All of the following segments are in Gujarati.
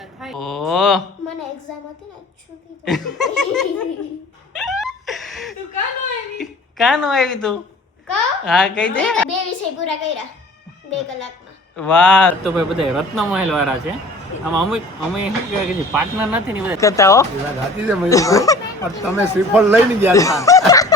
ભેગા થાય. ઓ મને એક્ઝામ હતી ને છૂટી તું કાનો આવી? કાનો આવી તું? કા હા કહી દે. 2 વિષય પૂરા કર્યા 2 કલાકમાં. વાહ તો ભાઈ બધા રત્નમહેલ વાળા છે. આમાં અમે શું કહેવાય કે પાર્ટનર નથી ને બધા કરતા હો. એ વાત સાચી છે મયુરભાઈ. પણ તમે શ્રીફળ લઈને ગયા હતા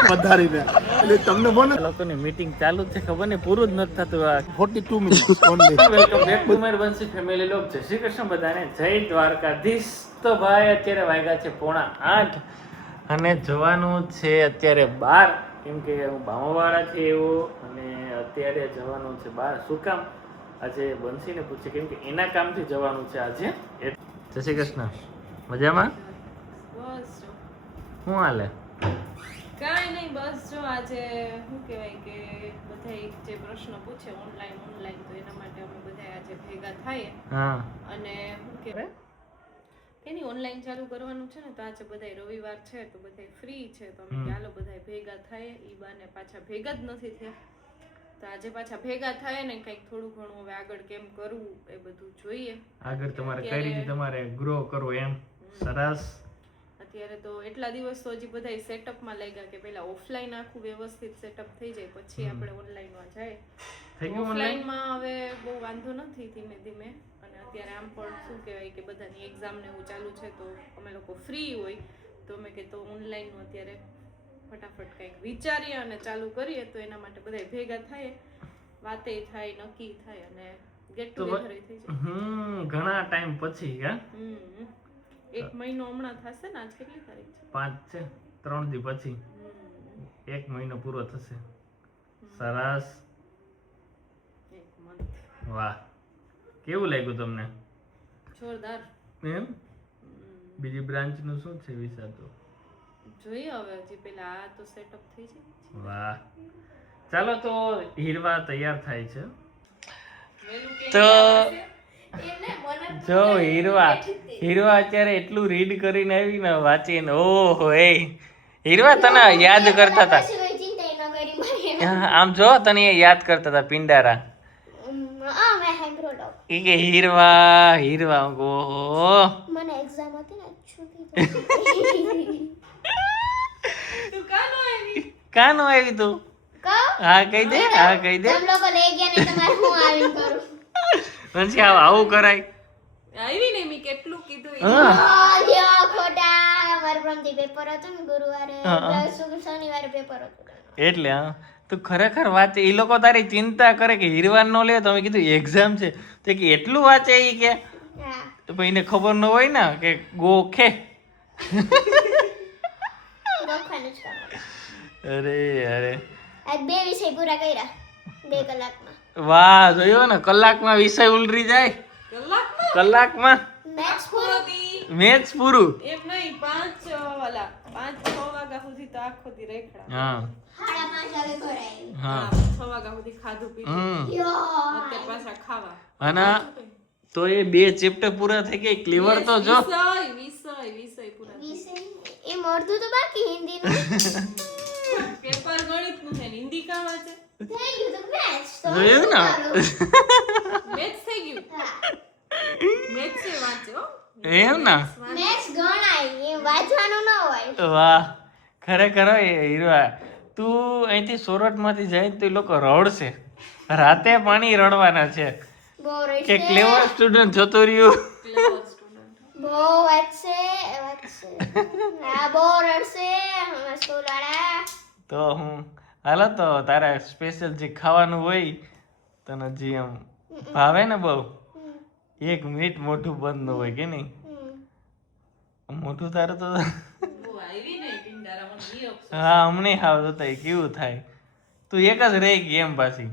પધારીને એટલે તમને બોલે લોકોની મીટિંગ ચાલુ જ છે, ખબર ને પૂરું જ નથી થતું. 42 minutes only. Welcome back to my Vanshi family લોક. જય શ્રી કૃષ્ણ બધાને, જય દ્વારકાધીશ. તો ભાઈ અત્યારે વાગ્યા છે 7:45 અને જવાનું છે અત્યારે બહાર, કેમ કે હું બામાવાળાથી આવ્યો અને અત્યારે જવાનું છે બહાર. શું કામ? આજે બંસીને પૂછે, કેમ કે એના કામથી જવાનું છે આજે. જય શ્રી કૃષ્ણ. મજામાં? બસ જો શું હાલે? કાંઈ નહીં, બસ જો આજે શું કહેવાય કે બધા જે પ્રશ્ન પૂછે ઓનલાઈન તો એના માટે અમે બધા આજે ભેગા થઈએ હા અને શું કહેવાય એની ઓનલાઈન ચાલુ કરવાનું છે ને, તો આજે બધા રવિવાર છે તો બધા ફ્રી છે, તો અમે ચાલો બધા ભેગા થઈએ. ઈ બાને પાછા ભેગા જ નથી થયા, તો આજે પાછા ભેગા થાય ને કંઈક થોડું ઘણું હવે આગળ કેમ કરવું એ બધું જોઈએ. આગળ તમારે કઈ રીતે તમારે ગ્રો કરવો એમ. સરસ. અત્યારે તો એટલા દિવસ તો હજી બધા સેટઅપમાં લાગ્યા કે પહેલા ઓફલાઈન આખું વ્યવસ્થિત સેટઅપ થઈ જાય પછી આપણે ઓનલાઈનમાં જાય. થઈ ગયું online? ઓફલાઈનમાં હવે બહુ વાંધો નથી ધીમે ધીમે, અને અત્યારે આમ પણ શું કહેવાય કે બધાની એક્ઝામ ને એવું ચાલુ છે તો અમે લોકો ફ્રી હોય તો અમે કે તો ઓનલાઈનનું અત્યારે ફટાફટ કંઈક વિચારીએ અને ચાલુ કરીએ, તો એના માટે બધા ભેગા થાય, વાતે થાય, નક્કી થાય અને ગેટ ટુગેધર થઈ જાય. ઘણા ટાઈમ પછી હા 1 મહિનો હમણાં થશે ને. આજ કેટલી તારીખ છે? 5 છે, 3 દી પછી 1 મહિનો પૂરો થશે. સરસ. 1 મંથ. વાહ, કેવું લાગ્યું તમને? જોરદાર. એમ? બીજી બ્રાન્ચ નું શું છે વિચાર? તો જોઈએ હવે, હજી પેલા આ તો સેટઅપ થઈ જાય. વાહ, ચાલો તો હીરવા તૈયાર થાય છે. વેલું કે તો એમને મને જો હીરવા અત્યારે એટલું રીડ કરીને આવી ને, વાંચીને, ઓહો એ હીરવા તને યાદ કરતા હતા. પછી કોઈ ચિંતા ન કરી મારી. આમ જો તને એ યાદ કરતા હતા પિંડારા. મેં સાંભળ્યો ઈ કે હીરવા ઓહો. મને એક્ઝામ હતી ને છૂટી તું કાનો આવી? કાનો આવી તું? કા હા કહી દે, હા કહી દે. તમે લોકો લઈ ગયા ને તમારે હું આવીને કરું. પછી આવું કરાય. આવી ને મેં કેટલું કીધું. લ્યો ખોટા. મારે પ્રમથી પેપર હતું ને ગુરુવારે, શનિવારે પેપર હતું. એટલે હા તું ખરેખર વાંચે. એ લોકો તારી ચિંતા કરે કે હીરવાન નો લે, તો અમે કીધું એક્ઝામ છે તો કે એટલું વાંચે ઈ કે. હા તો પછી એને ખબર ન હોય ને કે ગોખે. ગોખવાનું જ કરવાનું. અરે અરે આજ 2 વિષય પૂરા કર્યા 2 કલાકમાં. વાહ, જોયો ને, કલાકમાં વિષય ઉલરી જાય. કલાકમાં મેથ્સ પૂરો. મેથ્સ પૂરું. એમ નહીં, 5-6 વાગ્યા સુધી તો આખો દી રેખડા. હા 5:30 વાગે ઘરે આવી. હા 6 વાગ્યા સુધી ખાધું પીધું, યો અત્યારે પાછા ખાવા. અને તો એ 2 ચેપ્ટર પૂરા થઈ ગયા. ક્લિવર તો જો. વિષય પૂરા. વિષય એ મળતું તો બાકી હિન્દીનું. પેપર ગણિતનું છે ને હિન્દી કા વાંચે? થઈ ગયું તો મેથ્સ તો જોયું ને? મેથ્સ થઈ ગયું. હા મેથ્સ એ વાંચે હો. એમ ને? મેથ્સ ગણાય એ વાંચવાનું ન હોય. વાહ, ખરેખર હો એ હીરવા. તું અહીંથી સોરઠ માંથી જાય તો એ લોકો રડશે. રાતે પાણી રડવાના છે બહુ કે રડશે. ક્લેવર સ્ટુડન્ટ જતો રહ્યું. ક્લેવર સ્ટુડન્ટ. બહુ વાંચશે. હા બહુ રડશે અમારા સ્કૂલ વાળા. તો હું હાલો તો તારા સ્પેશિયલ જે ખાવાનું હોય તને જે આમ ભાવે ને બહુ, 1 મિનિટ મોઢું બંધ ન હોય કે નહીં? મોઢું તારું તો બહુ આવી ને પિંડારામાં ઈ અફસોસ. હા હમણાં હાવ જોતા કેવું થાય. તું એક જ રહી ગઈ એમ પાછી.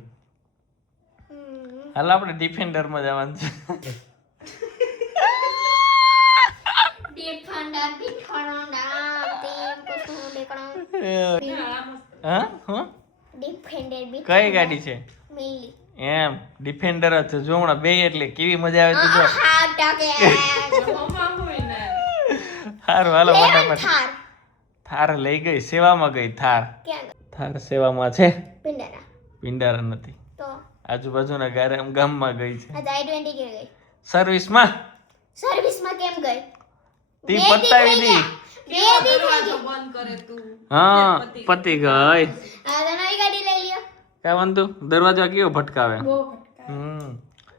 હાલ આપણે ડિફેન્ડરમાં જવાનું છે. હા હું કઈ ગાડી છે? એમ ડિફેન્ડર જ છે. જો હમણાં બે એટલે કેવી મજા આવે તું જો. મમ્મા હોય ને. સારું હાલો ફટાફટ. થાર લઈ ગઈ, સેવામાં ગઈ. થાર સેવામાં છે, પિંડારા નથી. આજુબાજુના ગામમાં ગઈ છે સર્વિસમાં. સર્વિસમાં કેમ ગઈ તી બે દી પતાવી થઈ દી ગયા. બે દી થઈ દરવાજો ગયા. બંધ કરે તું હા પતી ગઈ હા તો નવી ગાડી લઈ લ્યો. ક્યાં વાંધો દરવાજો કેવો ભટકાવે બહુ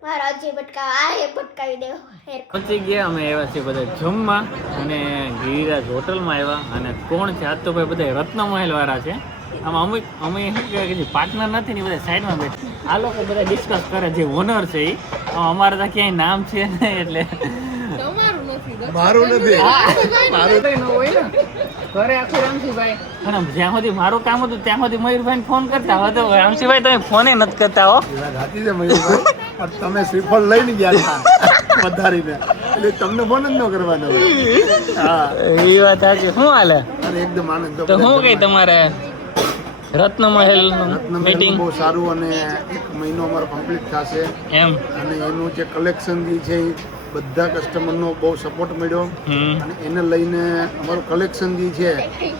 મારો હજી ભટકાવ આ ભટકાવી દેવો હેર પહોંચી ગયા અમે આવ્યા છીએ બધા જમવા અને ગિરિરાજ હોટલમાં આવ્યા અને કોણ છે આજ તો ભાઈ બધા રત્નમહેલ વાળા છે આમાં અમે શું કહેવાય કે પાર્ટનર નથી ને બધા સાઈડમાં બેઠા આ લોકો બધા ડિસ્કસ કરે જે ઓનર છે એ અમારે તો ક્યાંય નામ છે ને એટલે તમારું નથી મારું નથી ઘરે આખું રામસિંહભાઈ અને જ્યાં સુધી મારું કામ હતું ત્યાં સુધી મયુરભાઈ ફોન કરતા હવે તો રામસિંહભાઈ તમે ફોને નથી કરતા હો એ વાત સાચી છે મયુરભાઈ પણ તમે શ્રીફળ લઈને ગયા હતા વધારીને એટલે તમને ફોન જ ન કરવાનો હોય. હા એ વાત સાચી શું હાલે અને એકદમ આનંદ તો શું કઈ તમારે રત્નમહેલ રત્નમહેલનું મીટિંગ બહુ સારું અને 1 મહિનો અમારો કમ્પ્લીટ થશે એમ અને એનું જે કલેક્શન જે છે એ બધા કસ્ટમરનો બહુ સપોર્ટ મળ્યો અને એને લઈને અમારું કલેક્શન જે છે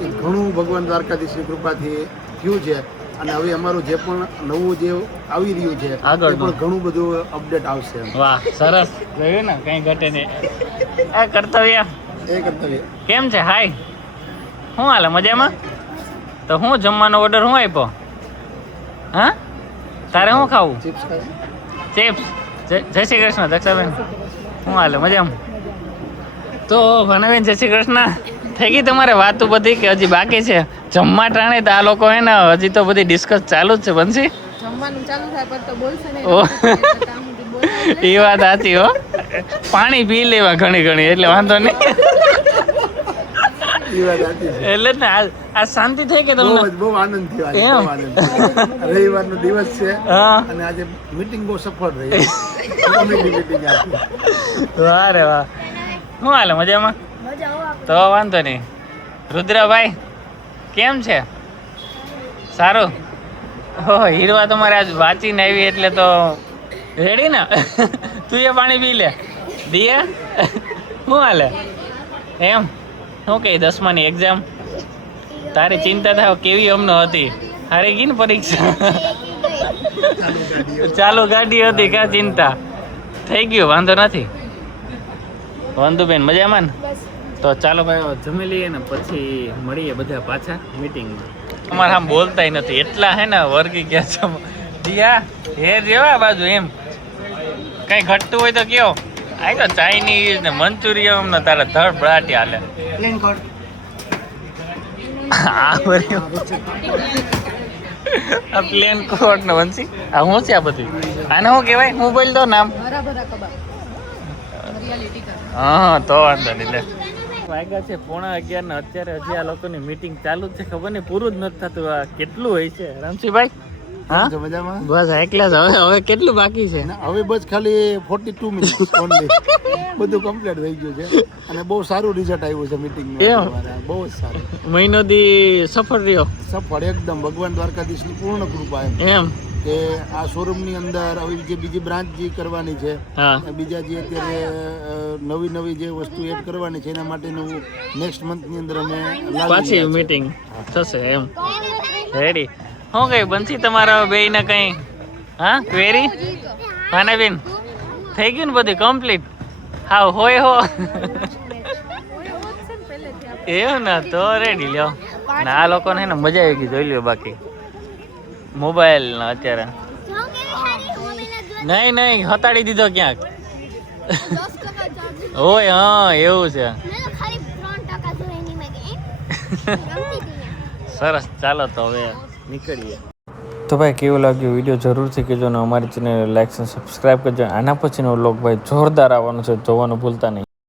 એ ઘણું ભગવાન દ્વારકાધીશની કૃપાથી થયું છે અને હવે અમારું જે પણ નવું જે આવી રહ્યું છે એ આગળનું. પણ ઘણું બધું અપડેટ આવશે વાહ સરસ જોયું ને કઈ ઘટે નહીં આ કર્તવ્ય એ કર્તવ્ય કેમ છે હાય શું હાલે મજામાં તો હું જમવાનો ઓર્ડર હું આપ્યો હા તારે શું ખાવું ચિપ્સ ખાય ચિપ્સ જય શ્રી કૃષ્ણ દક્ષાબેન શું હાલે મજામાં તો ભાનાબેન જય શ્રી કૃષ્ણ થઈ ગઈ તમારે વાતો બધી કે હજી બાકી છે જમવા ટાણે તો આ લોકો હે ને હજી તો બધી ડિસ્કસ ચાલુ જ છે બનશી જમવાનું ચાલુ થાય પર તો બોલશે ઓ એ વાત સાચી હો પાણી પી લેવા ઘણી ઘણી એટલે વાંધો નહીં એ વાત સાચી છે એટલે જ ને આ શાંતિ થઈ કે તમને બહુ આનંદ થયો આજે, એમ? બહુ આનંદ થયો. રવિવારનો દિવસ છે હા અને આજે મીટિંગ બહુ સફળ રહી કોમેડી મીટિંગ આપી વાહ રે વાહ શું હાલે મજામાં તો વાંધો નહીં રુદ્રભાઈ કેમ છે સારું હો હીરવા તમારે આજ વાંચીને આવી એટલે તો રેડી ને તું એ પાણી પી લે દિયા શું હાલે એમ શું કહી 10માની એક્ઝામ તારી ચિંતા થાય કેવી અમને હતી હારી ગઈ ને પરીક્ષા ચાલુ ગાડી હતી ક્યાં ચિંતા થઈ ગયું વાંધો નથી વાંધુબેન મજામાં ને તો ચાલો ભાઈ જમી લઈએ ને પછી મળીએ બધા પાછા મીટિંગમાં અમારે આમ બોલતાય નથી એટલા હે ને વર્ગી ગયા છે દિયા હેર જેવા બાજુ એમ કઈ ઘટતું હોય તો કયો આ તો ચાઇનીઝ ને મંચુરિયમ ને તારા ધડ બળાટી હાલે આ બરી આ પ્લેન કોટ ને વંશી આ શું છે આ બધું આને શું કહેવાય હું બોલ દો નામ હા તો વાંધો નહીં લે વાગ્યા છે 11:30 ને અત્યારે હજી આ લોકોની મીટિંગ ચાલુ જ છે ખબર નહીં પૂરું જ નથી થતું આ કેટલું હોય છે રામસિંહભાઈ હા છે મજામાં બસ એકલા જ હવે કેટલું બાકી છે અને હવે બસ ખાલી 42 મિનિટ ઓનલી બધું કમ્પ્લીટ થઈ ગયું છે અને બહુ સારું રિઝલ્ટ આવ્યું છે મીટિંગનું એમ? બહુ જ સારું મહિનો દી સફળ રહ્યો સફળ એકદમ ભગવાન દ્વારકાધીશની પૂર્ણ કૃપા એમ કે આ શોરૂમની અંદર હવે જે બીજી બ્રાન્ચ જે કરવાની છે હા બીજા જે અત્યારે નવી જે વસ્તુ એડ કરવાની છે એના માટેનું નેક્સ્ટ મંથની અંદર અમે લાવી પાછી રહ્યા છીએ. મીટિંગ થશે એમ રેડી શું કઈ બનશી તમારા બે ને કઈ હા ક્વેરી ભાનાબેન થઈ ગયું ને બધું કમ્પ્લીટ હા હોય હો એવું ને તો રેડી લ્યો ને આ લોકોને હે ને મજા આવી ગઈ જોઈ લ્યો બાકી મોબાઈલ ને અત્યારે નહીં હતાડી દીધો ક્યાંક હોય હા એવું છે સરસ ચાલો તો હવે નીકળીએ તો ભાઈ કેવું લાગ્યું વિડીયો જરૂરથી કહેજો ને અમારી ચેનલ લાઈક અને સબસ્ક્રાઈબ કરજો આના પછીનો વ્લોગ ભાઈ જોરદાર આવવાનો છે જોવાનું ભૂલતા નહીં.